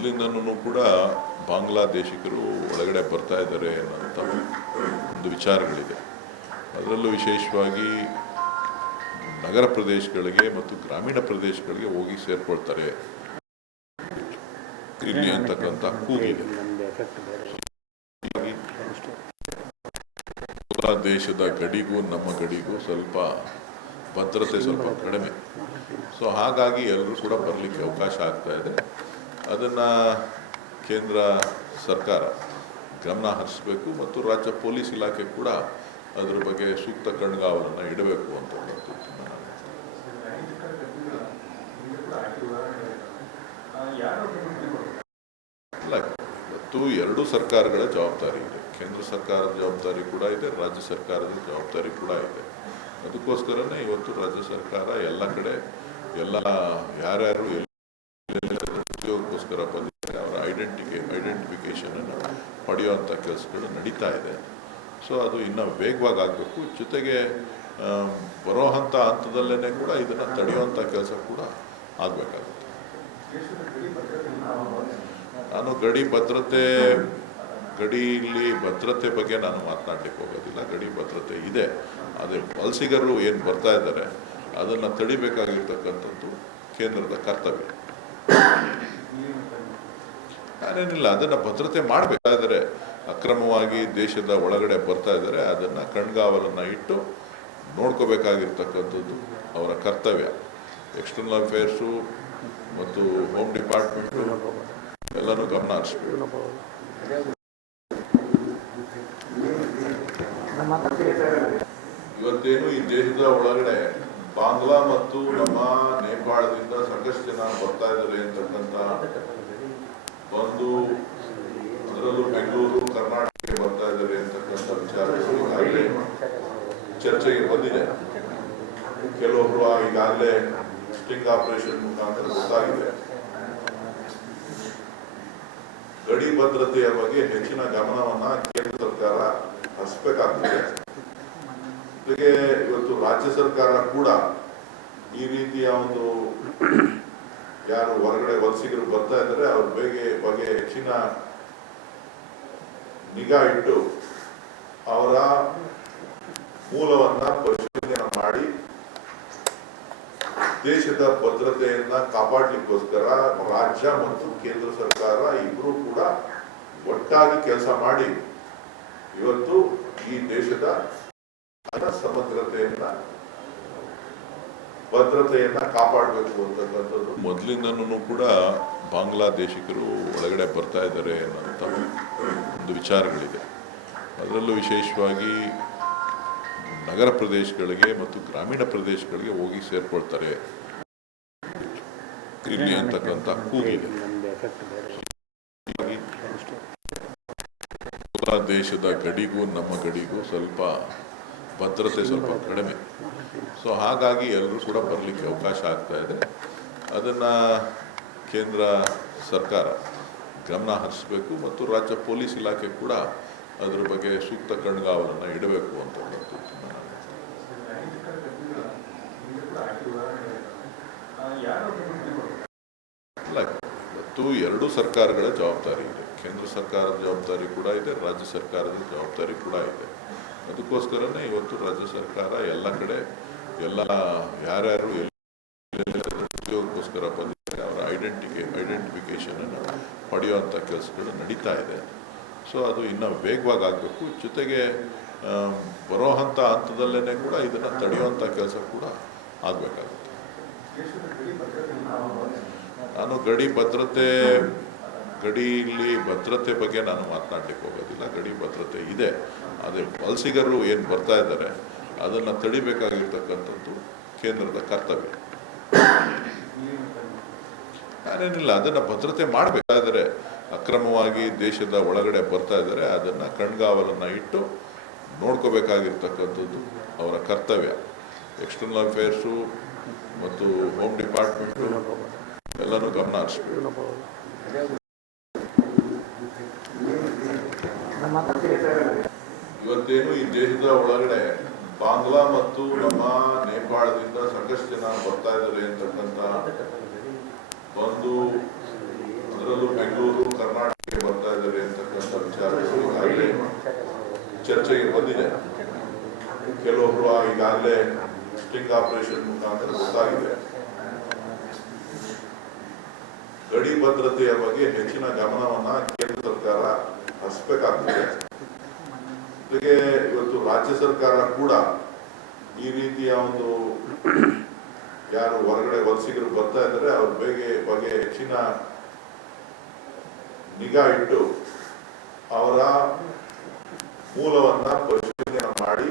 ಮೊದಲಿಂದನೂ ಕೂಡ ಬಾಂಗ್ಲಾದೇಶಿಗರು ಒಳಗಡೆ ಬರ್ತಾ ಇದ್ದಾರೆ ಅನ್ನೋಂಥ ಒಂದು ವಿಚಾರಗಳಿದೆ. ಅದರಲ್ಲೂ ವಿಶೇಷವಾಗಿ ನಗರ ಪ್ರದೇಶಗಳಿಗೆ ಮತ್ತು ಗ್ರಾಮೀಣ ಪ್ರದೇಶಗಳಿಗೆ ಹೋಗಿ ಸೇರ್ಕೊಳ್ತಾರೆ ಇಲ್ಲಿ ಅಂತಕ್ಕಂಥ ಕೂಗಿದೆ. ದೇಶದ ಗಡಿಗೂ ನಮ್ಮ ಗಡಿಗೂ ಸ್ವಲ್ಪ ಭದ್ರತೆ ಸ್ವಲ್ಪ ಕಡಿಮೆ. ಸೊ ಹಾಗಾಗಿ ಎಲ್ಲರೂ ಕೂಡ ಬರಲಿಕ್ಕೆ ಅವಕಾಶ ಆಗ್ತಾ ಇದೆ. ಅದನ್ನು ಕೇಂದ್ರ ಸರ್ಕಾರ ಗಮನ ಹರಿಸಬೇಕು ಮತ್ತು ರಾಜ್ಯ ಪೊಲೀಸ್ ಇಲಾಖೆ ಕೂಡ ಅದರ ಬಗ್ಗೆ ಸೂಕ್ತ ಕಣ್ಗಾವಲನ್ನು ಇಡಬೇಕು ಅಂತಕ್ಕಂಥದ್ದು. ಅಲ್ಲ, ಇವತ್ತು ಎರಡೂ ಸರ್ಕಾರಗಳ ಜವಾಬ್ದಾರಿ ಇದೆ. ಕೇಂದ್ರ ಸರ್ಕಾರದ ಜವಾಬ್ದಾರಿ ಕೂಡ ಇದೆ, ರಾಜ್ಯ ಸರ್ಕಾರದ ಜವಾಬ್ದಾರಿ ಕೂಡ ಇದೆ. ಅದಕ್ಕೋಸ್ಕರನೇ ಇವತ್ತು ರಾಜ್ಯ ಸರ್ಕಾರ ಎಲ್ಲ ಕಡೆ ಎಲ್ಲ ಯಾರ್ಯಾರು ಉದ್ಯೋಗಕ್ಕೋಸ್ಕರ ಬಂದಿದ್ದಾರೆ ಅವರ ಐಡೆಂಟಿಫಿಕೇಶನ್ ಅನ್ನು ಪಡೆಯುವಂಥ ಕೆಲಸಗಳು ನಡೀತಾ ಇದೆ. ಸೊ ಅದು ಇನ್ನೂ ವೇಗವಾಗಿ ಆಗಬೇಕು. ಜೊತೆಗೆ ಬರೋ ಹಂತದಲ್ಲೇ ಕೂಡ ಇದನ್ನು ತಡೆಯುವಂಥ ಕೆಲಸ ಕೂಡ ಆಗಬೇಕಾಗುತ್ತೆ. ನಾನು ಗಡಿಯಲ್ಲಿ ಭದ್ರತೆ ಬಗ್ಗೆ ನಾನು ಮಾತನಾಡಲಿಕ್ಕೆ ಹೋಗೋದಿಲ್ಲ. ಗಡಿ ಭದ್ರತೆ ಇದೆ. ಅದೇ ವಲಸಿಗರು ಏನು ಬರ್ತಾ ಇದ್ದಾರೆ ಅದನ್ನು ತಡಿಬೇಕಾಗಿರ್ತಕ್ಕಂಥದ್ದು ಕೇಂದ್ರದ ಕರ್ತವ್ಯ. ನಾನೇನಿಲ್ಲ, ಅದನ್ನು ಭದ್ರತೆ ಮಾಡಬೇಕಾದರೆ ಅಕ್ರಮವಾಗಿ ದೇಶದ ಒಳಗಡೆ ಬರ್ತಾ ಇದ್ದಾರೆ ಅದನ್ನು ಕಣ್ಗಾವಲನ್ನು ಇಟ್ಟು ನೋಡ್ಕೋಬೇಕಾಗಿರ್ತಕ್ಕಂಥದ್ದು ಅವರ ಕರ್ತವ್ಯ. ಎಕ್ಸ್ಟರ್ನಲ್ ಅಫೇರ್ಸು ಮತ್ತು ಹೋಮ್ ಡಿಪಾರ್ಟ್ಮೆಂಟು ಎಲ್ಲನೂ ಗಮನ ಹರಿಸಬೇಕು. ಇವತ್ತೇನು ಈ ದೇಶದ ಒಳಗಡೆ ಬಾಂಗ್ಲಾ ಮತ್ತು ನಮ್ಮ ನೇಪಾಳದಿಂದ ಸಾಕಷ್ಟು ಜನ ಬರ್ತಾ ಇದ್ದಾರೆ ಅಂತಕ್ಕಂಥ ಒಂದು, ಅದರಲ್ಲೂ ಬೆಂಗಳೂರು ಕರ್ನಾಟಕಕ್ಕೆ ಬರ್ತಾ ಇದ್ದಾರೆ ಅಂತಕ್ಕಂಥ ವಿಚಾರಗಳು ಈಗಾಗಲೇ ಚರ್ಚೆಗೆ ಬಂದಿದೆ. ಕೆಲವೊಬ್ರು ಈಗಾಗಲೇ ಸ್ಟಿಂಗ್ ಆಪರೇಷನ್ ಮುಖಾಂತರ ಗೊತ್ತಾಗಿದೆ. ಗಡಿ ಭದ್ರತೆಯ ಬಗ್ಗೆ ಹೆಚ್ಚಿನ ಗಮನವನ್ನ ಕೇಂದ್ರ ಸರ್ಕಾರ ಹರಿಸಬೇಕಾಗ್ತದೆ. ಜೊತೆಗೆ ಇವತ್ತು ರಾಜ್ಯ ಸರ್ಕಾರ ಕೂಡ ಈ ರೀತಿಯ ಒಂದು ಯಾರು ಹೊರಗಡೆ ವಲಸಿಗರು ಬರ್ತಾ ಇದ್ದಾರೆ ಅವ್ರ ಬಗ್ಗೆ ಹೆಚ್ಚಿನ ನಿಗಾ ಇಟ್ಟು ಅವರ ಮೂಲವನ್ನ ಪರಿಶೀಲನೆ ಮಾಡಿ ದೇಶದ ಭದ್ರತೆಯನ್ನ ಕಾಪಾಡಲಿಕ್ಕೋಸ್ಕರ ರಾಜ್ಯ ಮತ್ತು ಕೇಂದ್ರ ಸರ್ಕಾರ ಇಬ್ಬರು ಕೂಡ ಒಟ್ಟಾಗಿ ಕೆಲಸ ಮಾಡಿ ಇವತ್ತು ಈ ದೇಶದ ಭದ್ರತೆಯನ್ನ ಕಾಪಾಡಬೇಕು ಅಂತಕ್ಕಂಥದ್ದು. ಮೊದಲಿಂದನೂ ಕೂಡ ಬಾಂಗ್ಲಾದೇಶಿಗರು ಒಳಗಡೆ ಬರ್ತಾ ಇದ್ದಾರೆ ಅನ್ನೋಂಥ ಒಂದು ವಿಚಾರಗಳಿದೆ. ಅದರಲ್ಲೂ ವಿಶೇಷವಾಗಿ ನಗರ ಪ್ರದೇಶಗಳಿಗೆ ಮತ್ತು ಗ್ರಾಮೀಣ ಪ್ರದೇಶಗಳಿಗೆ ಹೋಗಿ ಸೇರ್ಕೊಳ್ತಾರೆ ಇಲ್ಲಿ ಅಂತಕ್ಕಂಥ ಕೂಗಿದೆ. ದೇಶದ ಗಡಿಗೂ ನಮ್ಮ ಗಡಿಗೂ ಸ್ವಲ್ಪ ಭದ್ರತೆ ಸ್ವಲ್ಪ ಕಡಿಮೆ. ಸೊ ಹಾಗಾಗಿ ಎಲ್ಲರೂ ಕೂಡ ಬರಲಿಕ್ಕೆ ಅವಕಾಶ ಆಗ್ತಾ ಇದೆ. ಅದನ್ನು ಕೇಂದ್ರ ಸರ್ಕಾರ ಗಮನ ಹರಿಸಬೇಕು ಮತ್ತು ರಾಜ್ಯ ಪೊಲೀಸ್ ಇಲಾಖೆ ಕೂಡ ಅದರ ಬಗ್ಗೆ ಸೂಕ್ತ ಕಣ್ಗಾವಲನ್ನು ಇಡಬೇಕು ಅಂತಕ್ಕಂಥದ್ದು. ಅಲ್ಲ, ಇವತ್ತು ಎರಡೂ ಸರ್ಕಾರಗಳ ಜವಾಬ್ದಾರಿ ಇದೆ. ಕೇಂದ್ರ ಸರ್ಕಾರದ ಜವಾಬ್ದಾರಿ ಕೂಡ ಇದೆ, ರಾಜ್ಯ ಸರ್ಕಾರದ ಜವಾಬ್ದಾರಿ ಕೂಡ ಇದೆ. ಅದಕ್ಕೋಸ್ಕರನೇ ಇವತ್ತು ರಾಜ್ಯ ಸರ್ಕಾರ ಎಲ್ಲ ಕಡೆ ಎಲ್ಲ ಯಾರ್ಯಾರು ಉದ್ಯೋಗಕ್ಕೋಸ್ಕರ ಬಂದಿದ್ದಾರೆ ಅವರ ಐಡೆಂಟಿಫಿಕೇಶನ್ ಅನ್ನು ಪಡೆಯುವಂಥ ಕೆಲಸಗಳು ನಡೀತಾ ಇದೆ. ಸೊ ಅದು ಇನ್ನೂ ವೇಗವಾಗಿ ಆಗಬೇಕು. ಜೊತೆಗೆ ಬರೋ ಹಂತದಲ್ಲೇ ಕೂಡ ಇದನ್ನು ತಡೆಯುವಂಥ ಕೆಲಸ ಕೂಡ ಆಗಬೇಕಾಗುತ್ತೆ. ನಾನು ಗಡಿಯಲ್ಲಿ ಭದ್ರತೆ ಬಗ್ಗೆ ನಾನು ಮಾತನಾಡಲಿಕ್ಕೆ ಹೋಗೋದಿಲ್ಲ. ಗಡಿ ಭದ್ರತೆ ಇದೆ. ಅದೇ ವಲಸಿಗರು ಏನು ಬರ್ತಾ ಇದ್ದಾರೆ ಅದನ್ನು ತಡಿಬೇಕಾಗಿರ್ತಕ್ಕಂಥದ್ದು ಕೇಂದ್ರದ ಕರ್ತವ್ಯ. ನಾನೇನಿಲ್ಲ, ಅದನ್ನು ಭದ್ರತೆ ಮಾಡಬೇಕಾದರೆ ಅಕ್ರಮವಾಗಿ ದೇಶದ ಒಳಗಡೆ ಬರ್ತಾ ಇದ್ದಾರೆ ಅದನ್ನು ಕಣ್ಗಾವಲನ್ನು ಇಟ್ಟು ನೋಡ್ಕೋಬೇಕಾಗಿರ್ತಕ್ಕಂಥದ್ದು ಅವರ ಕರ್ತವ್ಯ. ಎಕ್ಸ್ಟರ್ನಲ್ ಅಫೇರ್ಸು ಮತ್ತು ಹೋಮ್ ಡಿಪಾರ್ಟ್ಮೆಂಟು ಎಲ್ಲನೂ ಗಮನ ಹರಿಸಬೇಕು. ಇವತ್ತೇನು ಈ ದೇಶದ ಒಳಗಡೆ ಬಾಂಗ್ಲಾ ಮತ್ತು ನಮ್ಮ ನೇಪಾಳದಿಂದ ಸಾಕಷ್ಟು ಜನ ಬರ್ತಾ ಇದ್ದಾರೆ ಅಂತಕ್ಕಂಥ ಒಂದು, ಅದರಲ್ಲೂ ಅದರಲ್ಲೂ ಬೆಂಗಳೂರು ಕರ್ನಾಟಕಕ್ಕೆ ಬರ್ತಾ ಇದ್ದಾರೆ ಅಂತಕ್ಕಂಥ ವಿಚಾರಗಳು ಈಗಾಗಲೇ ಚರ್ಚೆಗೆ ಬಂದಿದೆ. ಕೆಲವೊಬ್ರು ಈಗಾಗಲೇ ಸ್ಟಿಂಗ್ ಆಪರೇಷನ್ ಮುಖಾಂತರ ಗೊತ್ತಾಗಿದೆ. ಗಡಿ ಭದ್ರತೆಯ ಬಗ್ಗೆ ಹೆಚ್ಚಿನ ಗಮನವನ್ನ ಕೇಂದ್ರ ಸರ್ಕಾರ ಹರಿಸಬೇಕಾಗ್ತದೆ. ಜೊತೆಗೆ ಇವತ್ತು ರಾಜ್ಯ ಸರ್ಕಾರ ಕೂಡ ಈ ರೀತಿಯ ಒಂದು ಯಾರು ಹೊರಗಡೆ ವಲಸಿಗರು ಬರ್ತಾ ಇದ್ದಾರೆ ಅವ್ರ ಬಗ್ಗೆ ಹೆಚ್ಚಿನ ನಿಗಾ ಇಟ್ಟು ಅವರ ಮೂಲವನ್ನ ಪರಿಶೀಲನೆ ಮಾಡಿ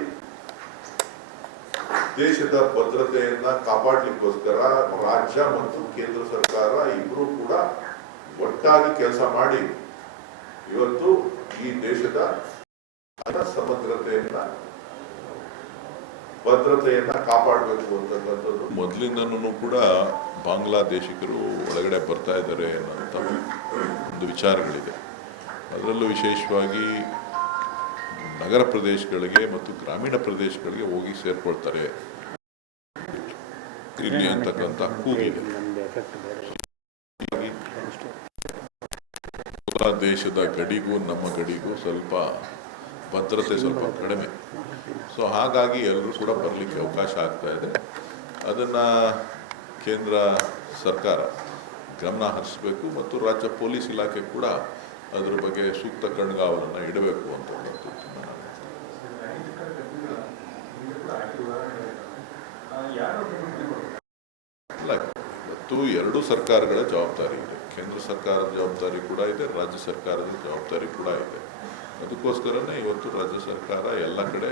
ದೇಶದ ಭದ್ರತೆಯನ್ನ ಕಾಪಾಡಲಿಕ್ಕೋಸ್ಕರ ರಾಜ್ಯ ಮತ್ತು ಕೇಂದ್ರ ಸರ್ಕಾರ ಇಬ್ಬರು ಕೂಡ ಒಟ್ಟಾಗಿ ಕೆಲಸ ಮಾಡಿ ಇವತ್ತು ಈ ದೇಶದ ಭದ್ರತೆಯನ್ನ ಕಾಪಾಡಬೇಕು ಅಂತಕ್ಕಂಥದ್ದು ಮೊದಲಿಂದನೂ ಕೂಡ ಬಾಂಗ್ಲಾದೇಶಿಗರು ಒಳಗಡೆ ಬರ್ತಾ ಇದ್ದಾರೆ ಅನ್ನೋಂಥ ಒಂದು ವಿಚಾರಗಳಿದೆ. ಅದರಲ್ಲೂ ವಿಶೇಷವಾಗಿ ನಗರ ಪ್ರದೇಶಗಳಿಗೆ ಮತ್ತು ಗ್ರಾಮೀಣ ಪ್ರದೇಶಗಳಿಗೆ ಹೋಗಿ ಸೇರ್ಕೊಳ್ತಾರೆ ಇಲ್ಲಿ ಅಂತಕ್ಕಂಥ ಕೂಗಿದೆ. ದೇಶದ ಗಡಿಗೂ ನಮ್ಮ ಗಡಿಗೂ ಭದ್ರತೆ ಸ್ವಲ್ಪ ಕಡಿಮೆ. ಸೊ ಹಾಗಾಗಿ ಎಲ್ಲರೂ ಕೂಡ ಬರಲಿಕ್ಕೆ ಅವಕಾಶ ಆಗ್ತಾ ಇದೆ. ಅದನ್ನು ಕೇಂದ್ರ ಸರ್ಕಾರ ಗಮನ ಹರಿಸಬೇಕು ಮತ್ತು ರಾಜ್ಯ ಪೊಲೀಸ್ ಇಲಾಖೆ ಕೂಡ ಅದರ ಬಗ್ಗೆ ಸೂಕ್ತ ಕಣ್ಗಾವಲನ್ನು ಇಡಬೇಕು ಅಂತಕ್ಕಂಥದ್ದು. ಇಲ್ಲ, ಇವತ್ತು ಎರಡೂ ಸರ್ಕಾರಗಳ ಜವಾಬ್ದಾರಿ ಇದೆ. ಕೇಂದ್ರ ಸರ್ಕಾರದ ಜವಾಬ್ದಾರಿ ಕೂಡ ಇದೆ, ರಾಜ್ಯ ಸರ್ಕಾರದ ಜವಾಬ್ದಾರಿ ಕೂಡ ಇದೆ. ಅದಕ್ಕೋಸ್ಕರನೇ ಇವತ್ತು ರಾಜ್ಯ ಸರ್ಕಾರ ಎಲ್ಲ ಕಡೆ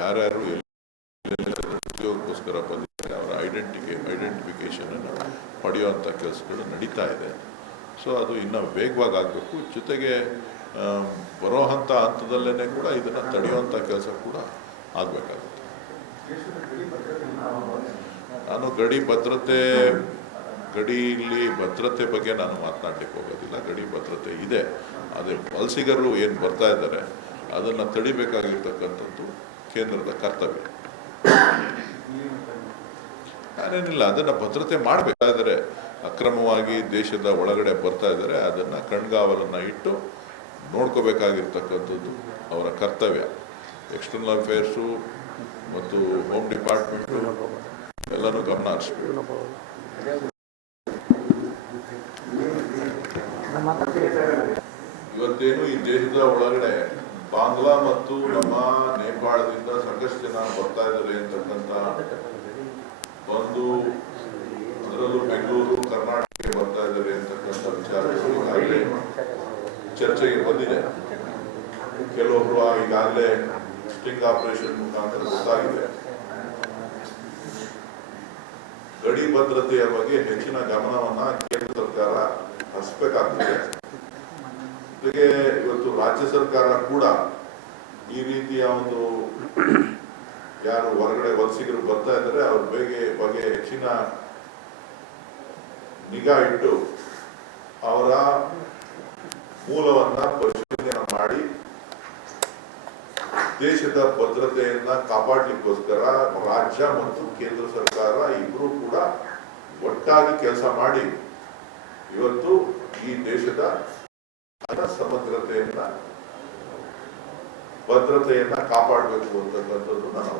ಯಾರ್ಯಾರು ಉದ್ಯೋಗಕ್ಕೋಸ್ಕರ ಬಂದಿದ್ದಾರೆ ಅವರ ಐಡೆಂಟಿಫಿಕೇಶನ್ ಅನ್ನು ಪಡೆಯುವಂಥ ಕೆಲಸಗಳು ನಡೀತಾ ಇದೆ. ಸೊ ಅದು ಇನ್ನೂ ವೇಗವಾಗಿ ಆಗಬೇಕು. ಜೊತೆಗೆ ಬರೋವಂಥ ಹಂತದಲ್ಲೇ ಕೂಡ ಇದನ್ನು ತಡೆಯುವಂಥ ಕೆಲಸ ಕೂಡ ಆಗಬೇಕಾಗುತ್ತೆ. ನಾನು ಗಡಿಯಲ್ಲಿ ಭದ್ರತೆ ಬಗ್ಗೆ ನಾನು ಮಾತನಾಡಲಿಕ್ಕೆ ಹೋಗೋದಿಲ್ಲ. ಗಡಿ ಭದ್ರತೆ ಇದೆ. ಅದೇ ವಲಸಿಗರು ಏನು ಬರ್ತಾ ಇದ್ದಾರೆ ಅದನ್ನು ತಡಿಬೇಕಾಗಿರ್ತಕ್ಕಂಥದ್ದು ಕೇಂದ್ರದ ಕರ್ತವ್ಯ. ನಾನೇನಿಲ್ಲ, ಅದನ್ನು ಭದ್ರತೆ ಮಾಡಬೇಕಾದರೆ ಅಕ್ರಮವಾಗಿ ದೇಶದ ಒಳಗಡೆ ಬರ್ತಾ ಇದ್ದಾರೆ ಅದನ್ನು ಕಣ್ಗಾವಲನ್ನು ಇಟ್ಟು ನೋಡ್ಕೋಬೇಕಾಗಿರ್ತಕ್ಕಂಥದ್ದು ಅವರ ಕರ್ತವ್ಯ. ಎಕ್ಸ್ಟರ್ನಲ್ ಅಫೇರ್ಸು ಮತ್ತು ಹೋಮ್ ಡಿಪಾರ್ಟ್ಮೆಂಟು ಎಲ್ಲನೂ ಗಮನ ಹರಿಸಬೇಕು. ಇವತ್ತೇನು ಈ ದೇಶದ ಒಳಗಡೆ ಬಾಂಗ್ಲಾ ಮತ್ತು ನಮ್ಮ ನೇಪಾಳದಿಂದ ಸಾಕಷ್ಟು ಜನ ಬರ್ತಾ ಇದ್ದಾರೆ ಅಂತಕ್ಕಂಥ ಒಂದು, ಅದರಲ್ಲೂ ಬೆಂಗಳೂರು ಕರ್ನಾಟಕಕ್ಕೆ ಬರ್ತಾ ಇದ್ದಾರೆ ಅಂತಕ್ಕಂಥ ವಿಚಾರಗಳು ಈಗಾಗಲೇ ಚರ್ಚೆಗೆ ಬಂದಿದೆ. ಕೆಲವೊಬ್ರು ಈಗಾಗಲೇ ಸ್ಟಿಂಗ್ ಆಪರೇಷನ್ ಮುಖಾಂತರ ಗೊತ್ತಾಗಿದೆ. ಗಡಿ ಭದ್ರತೆಯ ಬಗ್ಗೆ ಹೆಚ್ಚಿನ ಗಮನವನ್ನ ಕೇಂದ್ರ ಸರ್ಕಾರ ಹರಿಸಬೇಕಾಗ್ತದೆ. ಜೊತೆಗೆ ಇವತ್ತು ರಾಜ್ಯ ಸರ್ಕಾರ ಕೂಡ ಈ ರೀತಿಯ ಒಂದು ಯಾರು ಹೊರಗಡೆ ವಲಸಿಗರು ಬರ್ತಾ ಇದ್ದಾರೆ ಅವ್ರ ಬಗ್ಗೆ ಹೆಚ್ಚಿನ ನಿಗಾ ಇಟ್ಟು ಅವರ ಮೂಲವನ್ನ ಪರಿಶೀಲನೆ ಮಾಡಿ ದೇಶದ ಭದ್ರತೆಯನ್ನ ಕಾಪಾಡಲಿಕ್ಕೋಸ್ಕರ ರಾಜ್ಯ ಮತ್ತು ಕೇಂದ್ರ ಸರ್ಕಾರ ಇಬ್ಬರು ಕೂಡ ಒಟ್ಟಾಗಿ ಕೆಲಸ ಮಾಡಿ ಇವತ್ತು ಈ ದೇಶದ ಭದ್ರತೆಯನ್ನ ಕಾಪಾಡಬೇಕು ಅಂತಕ್ಕಂಥದ್ದು ನಾನು